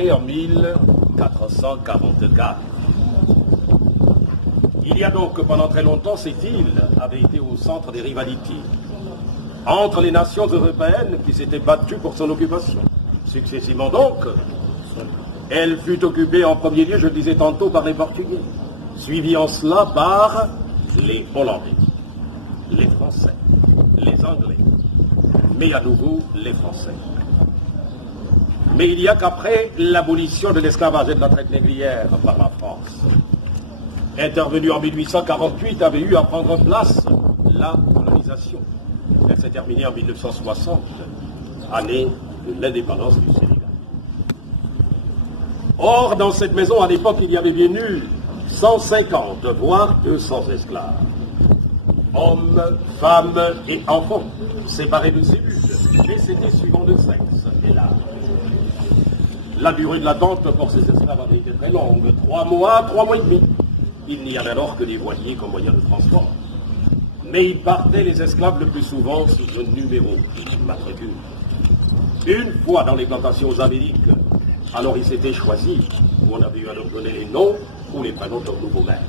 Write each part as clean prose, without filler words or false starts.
entré en 1444. Il y a donc que pendant très longtemps, cette île avait été au centre des rivalités entre les nations européennes qui s'étaient battues pour son occupation. Successivement donc, elle fut occupée en premier lieu, je le disais tantôt, par les Portugais, suivie en cela par les Hollandais, les Français, les Anglais, mais à nouveau les Français. Mais il y a qu'après l'abolition de l'esclavage et de la traite négrière par la France, intervenue en 1848, avait eu à prendre place la colonisation. Elle s'est terminée en 1960, année de l'indépendance du Sénégal. Or, dans cette maison, à l'époque, il y avait bien eu 150, voire 200 esclaves. Hommes, femmes et enfants, séparés de cellules, mais c'était suivant le sexe et l'âge. La durée de l'attente pour ces esclaves avait été très longue, 3 mois et demi. Il n'y avait alors que les voiliers comme moyen de transport. Mais ils partaient, les esclaves, le plus souvent sous un numéro, une matricule. Une fois dans les plantations aux Amériques, alors ils s'étaient choisis, où on avait eu à leur donner les noms ou les prénoms de leurs nouveaux maîtres.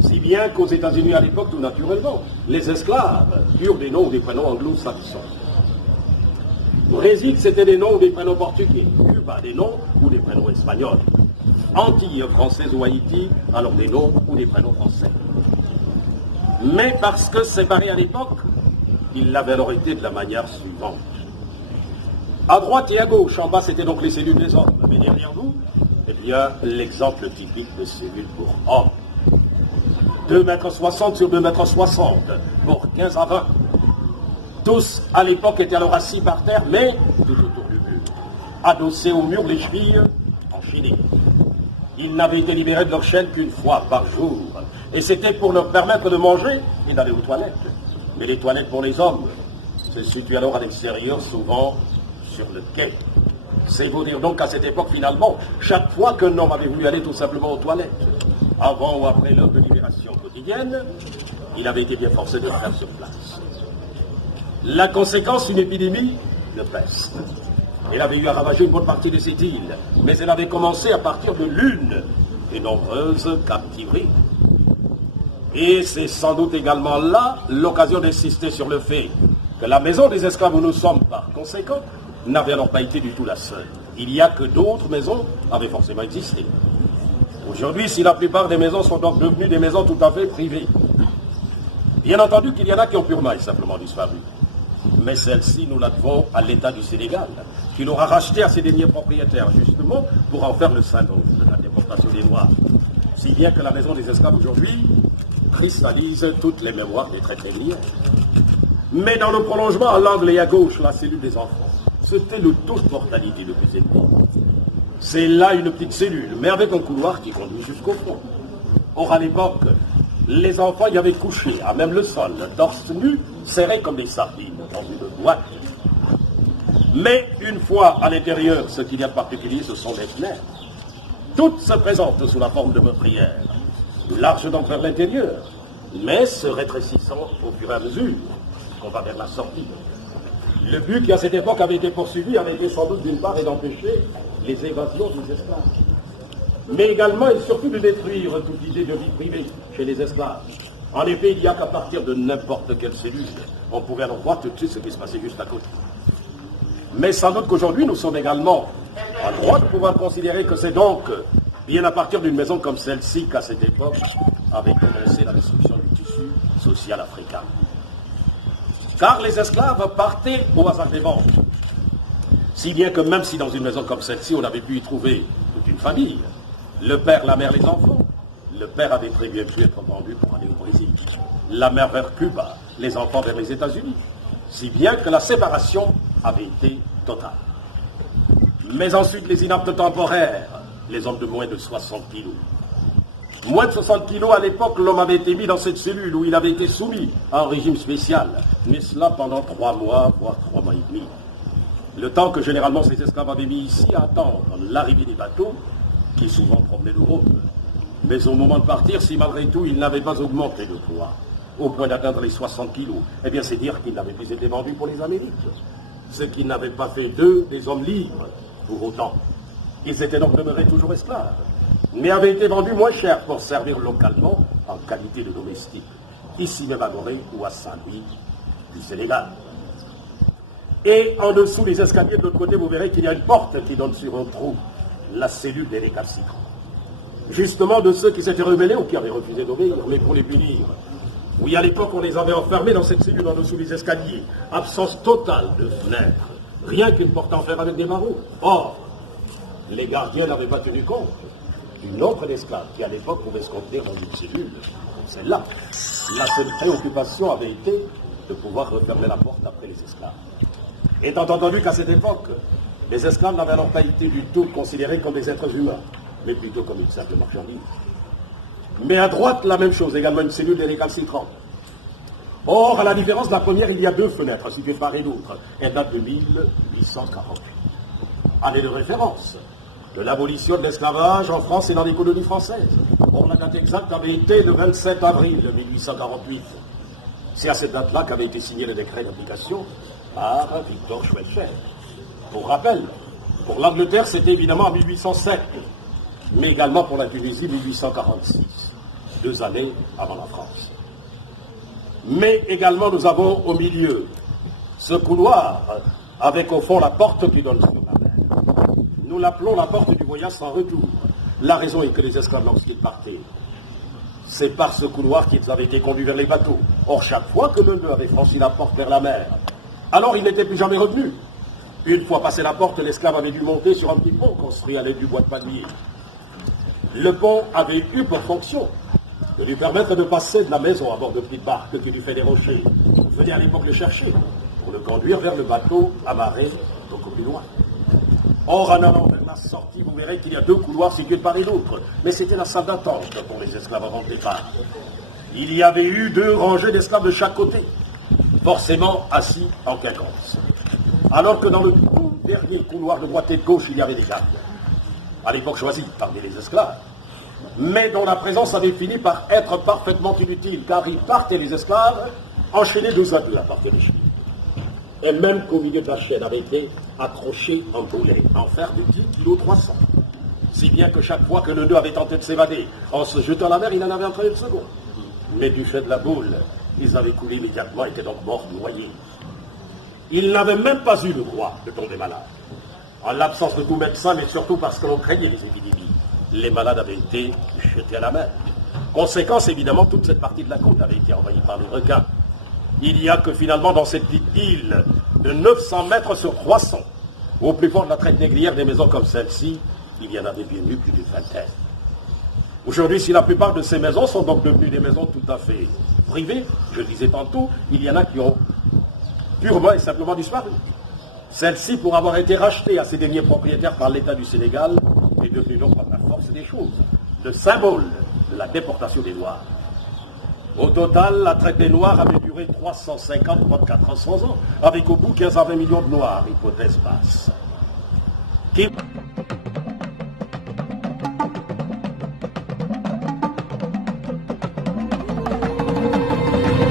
Si bien qu'aux États-Unis à l'époque, tout naturellement, les esclaves eurent des noms ou des prénoms anglo-saxons. Brésil, c'était des noms ou des prénoms portugais. Cuba, des noms ou des prénoms espagnols. Antilles françaises ou Haïti, alors des noms ou des prénoms français. Mais parce que séparés à l'époque, ils l'avaient alors été de la manière suivante. À droite et à gauche, en bas, c'était donc les cellules des hommes. Mais derrière nous, eh bien, l'exemple typique de cellules pour hommes. 2,60 m sur 2,60 m, pour 15 à 20. Tous, à l'époque, étaient alors assis par terre, mais tout autour du mur. Adossés au mur, les chevilles enchaînées. Ils n'avaient été libérés de leur chaîne qu'une fois par jour. Et c'était pour leur permettre de manger et d'aller aux toilettes. Mais les toilettes pour les hommes se situaient alors à l'extérieur, souvent sur le quai. C'est vous dire donc qu'à cette époque, finalement, chaque fois qu'un homme avait voulu aller tout simplement aux toilettes, avant ou après l'heure de libération quotidienne, il avait été bien forcé de le faire sur place. La conséquence, une épidémie de peste. Elle avait eu à ravager une bonne partie de cette île, mais elle avait commencé à partir de l'une des nombreuses captiveries. Et c'est sans doute également là l'occasion d'insister sur le fait que la maison des esclaves où nous sommes, par conséquent, n'avait alors pas été du tout la seule. Il y a que d'autres maisons avaient forcément existé. Aujourd'hui, si la plupart des maisons sont donc devenues des maisons tout à fait privées, bien entendu qu'il y en a qui ont purement et simplement disparu. Mais celle-ci, nous la devons à l'État du Sénégal, qui l'aura racheté à ses derniers propriétaires, justement, pour en faire le symbole de la déportation des Noirs. Si bien que la maison des esclaves aujourd'hui cristallise toutes les mémoires des traités négriers. Mais dans le prolongement, à l'angle et à gauche, la cellule des enfants, c'était le taux de mortalité le plus élevé. C'est là une petite cellule, mais avec un couloir qui conduit jusqu'au fond. Or, à l'époque, les enfants y avaient couché, à même le sol, torse nu, serrés comme des sardines dans une boîte. Mais une fois à l'intérieur, ce qu'il y a de particulier, ce sont les fenêtres. Toutes se présentent sous la forme de meurtrières, larges donc vers l'intérieur, mais se rétrécissant au fur et à mesure qu'on va vers la sortie. Le but qui à cette époque avait été poursuivi avait été sans doute d'une part et d'empêcher les évasions des esclaves, mais également et surtout de détruire toute idée de vie privée chez les esclaves. En effet, il n'y a qu'à partir de n'importe quelle cellule, on pouvait alors voir tout de suite ce qui se passait juste à côté. Mais sans doute qu'aujourd'hui, nous sommes également en droit de pouvoir considérer que c'est donc bien à partir d'une maison comme celle-ci qu'à cette époque avait commencé la destruction du tissu social africain. Car les esclaves partaient au hasard des ventes. Si bien que même si dans une maison comme celle-ci, on avait pu y trouver toute une famille, le père, la mère, les enfants, le père avait très bien pu être vendu pour aller au Brésil, la mère vers Cuba, les enfants vers les États-Unis, si bien que la séparation avait été totale. Mais ensuite, les inaptes temporaires, les hommes de moins de 60 kilos. Moins de 60 kilos, à l'époque, l'homme avait été mis dans cette cellule où il avait été soumis à un régime spécial, mais cela pendant 3 mois, voire 3 mois et demi. Le temps que généralement ces esclaves avaient mis ici à attendre l'arrivée des bateaux, qui souvent provenaient d'Europe. Mais au moment de partir, si malgré tout ils n'avaient pas augmenté de poids, au point d'atteindre les 60 kilos, eh bien c'est dire qu'ils n'avaient plus été vendus pour les Amériques. Ce qui n'avait pas fait d'eux des hommes libres, pour autant. Ils étaient donc demeurés toujours esclaves, mais avaient été vendus moins cher pour servir localement en qualité de domestiques, ici même à Gorée ou à Saint-Louis du Sénégal. Et en dessous des escaliers, de l'autre côté, vous verrez qu'il y a une porte qui donne sur un trou, la cellule des récalcitrants. Justement de ceux qui s'étaient rebellés ou qui avaient refusé d'obéir, mais pour les punir. Oui, à l'époque, on les avait enfermés dans cette cellule en dessous des escaliers. Absence totale de fenêtres. Rien qu'une porte en fer avec des barreaux. Or, les gardiens n'avaient pas tenu compte du nombre d'esclaves qui, à l'époque, pouvaient se contenir dans une cellule comme celle-là. La seule préoccupation avait été de pouvoir refermer la porte après les esclaves. Étant entendu qu'à cette époque, les esclaves n'avaient alors pas été du tout considérés comme des êtres humains, mais plutôt comme une simple marchandise. Mais à droite, la même chose, également une cellule des récalcitrants. Or, à la différence de la première, il y a deux fenêtres, situées part et d'autre. Elle date de 1848. Année de référence de l'abolition de l'esclavage en France et dans les colonies françaises. Or, la date exacte avait été le 27 avril 1848. C'est à cette date-là qu'avait été signé le décret d'application par Victor Schweitzer. Pour rappel, pour l'Angleterre, c'était évidemment en 1807, mais également pour la Tunisie, 1846, 2 années avant la France. Mais également, nous avons au milieu ce couloir avec au fond la porte qui donne sur la mer. Nous l'appelons la porte du voyage sans retour. La raison est que les esclaves, lorsqu'ils partaient, c'est par ce couloir qu'ils avaient été conduits vers les bateaux. Or, chaque fois que l'un d'eux avait franchi la porte vers la mer, alors il n'était plus jamais revenu. Une fois passé la porte, l'esclave avait dû monter sur un petit pont construit à l'aide du bois de palmier. Le pont avait eu pour fonction de lui permettre de passer de la maison à bord de petites barques qui lui fait des rochers. On venait à l'époque le chercher pour le conduire vers le bateau amarré beaucoup plus loin. Or, en allant vers la sortie, vous verrez qu'il y a 2 couloirs situés de part et d'autre. Mais c'était la salle d'attente pour les esclaves avant le départ. Il y avait eu 2 rangées d'esclaves de chaque côté, forcément assis en quinconce. Alors que dans le tout dernier couloir de droite et de gauche, il y avait des gardes, à l'époque choisis parmi les esclaves, mais dont la présence avait fini par être parfaitement inutile, car ils partaient, les esclaves, enchaînés 2 à 2 à partir des cheville. Et même qu'au milieu de la chaîne avait été accroché un boulet en fer de 10 kg 300. Si bien que chaque fois que le nœud avait tenté de s'évader, en se jetant à la mer, il en avait entraîné une seconde. Mais du fait de la boule, ils avaient coulé immédiatement et étaient donc morts noyés. Ils n'avaient même pas eu le droit de tomber malade. En l'absence de tout médecin, mais surtout parce que l'on craignait les épidémies, les malades avaient été jetés à la mer. Conséquence, évidemment, toute cette partie de la côte avait été envahie par les requins. Il n'y a que finalement dans cette petite île de 900 mètres sur 300, au plus fort de la traite négrière, des maisons comme celle-ci, il y en avait bien eu plus d'une vingtaine. Aujourd'hui, si la plupart de ces maisons sont donc devenues des maisons tout à fait privées, je le disais tantôt, il y en a qui ont purement et simplement disparu. Celle-ci, pour avoir été rachetée à ses derniers propriétaires par l'État du Sénégal, est devenue donc par la force des choses le symbole de la déportation des Noirs. Au total, la traite des Noirs avait duré 350, voire 400 ans, avec au bout 15 à 20 millions de Noirs, hypothèse basse. Qui...